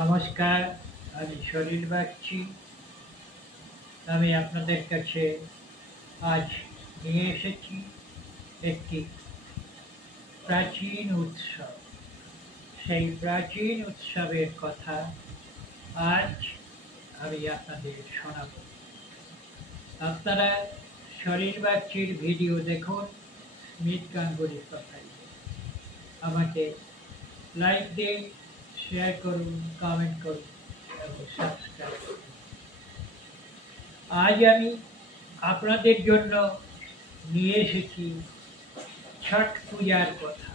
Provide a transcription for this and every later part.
নমস্কার, আমি শরীর বাগচি। আমি আপনাদের কাছে আজ নিয়ে এসেছি একটি প্রাচীন উৎসব। সেই প্রাচীন উৎসবের কথা আজ আমি আপনাদের শোনাব। আপনারা শরীর বাগচির ভিডিও দেখুন, স্মিথ গাঙ্গুলির কথাই। আমাকে লাইক দিন, শেয়ার করুন, কমেন্ট করুন এবং সাবস্ক্রাইব করুন। আজ আমি আপনাদের জন্য নিয়ে এসেছি ছট পূজার কথা।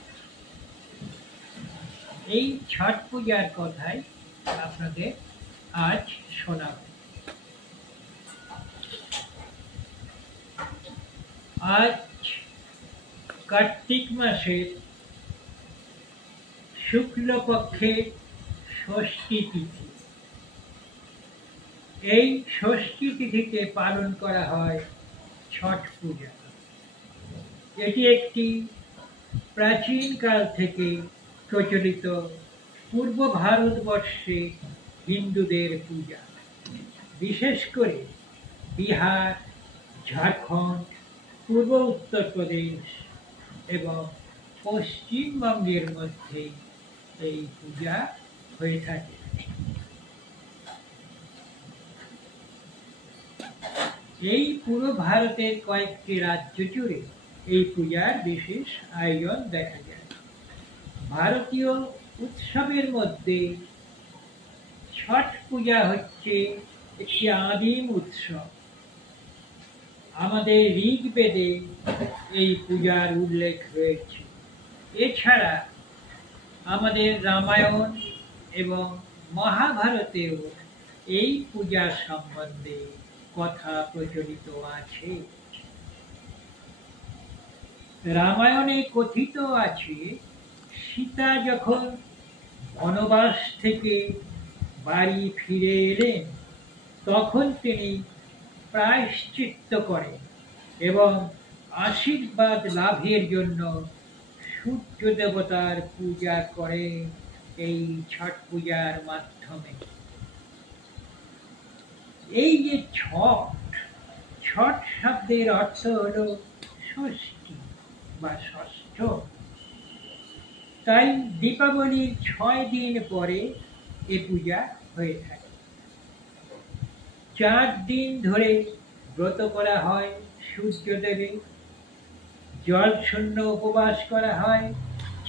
এই ছট পূজার কথাই আপনাদের আজ শোনাব। আজ কার্তিক মাসের শুক্লপক্ষের ষষ্ঠী তিথি। এই ষষ্ঠী তিথিতে পালন করা হয় ছট পূজা। এটি একটি প্রাচীনকাল থেকে প্রচলিত পূর্ব ভারতবর্ষে হিন্দুদের পূজা। বিশেষ করে বিহার, ঝাড়খণ্ড, পূর্ব উত্তরপ্রদেশ এবং পশ্চিমবঙ্গের মধ্যে এই পূজা হয়ে থাকে। এই পুরো ভারতের কয়েকটি রাজ্য জুড়ে এই পূজার বিশেষ আয়োজন দেখা যায়। ভারতীয় উৎসবের মধ্যে ছট পূজা হচ্ছে একটি আদিম উৎসব। আমাদের ঋগ্বেদে এই পূজার উল্লেখ রয়েছে। এছাড়া আমাদের রামায়ণ এবং মহাভারতেও এই পূজা সম্বন্ধে কথা প্রচলিত আছে। রামায়ণে কথিত আছে, সীতা যখন বনবাস থেকে বাড়ি ফিরে এলেন, তখন তিনি প্রায়শ্চিত্ত করেন এবং আশীর্বাদ লাভের জন্য সূর্য দেবতার পূজা করেন এই ছট পূজার মাধ্যমে। এই যে ছট শব্দের অর্থ হলো ষষ্ঠী বা ষষ্ঠ। তাই দীপাবলির 6 দিন পরে এ পূজা হয়ে থাকে। 4 দিন ধরে ব্রত করা হয় সূর্যদেবের, জল শূন্য উপবাস করা হয়,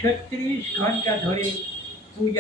36 ঘন্টা ধরে পূজা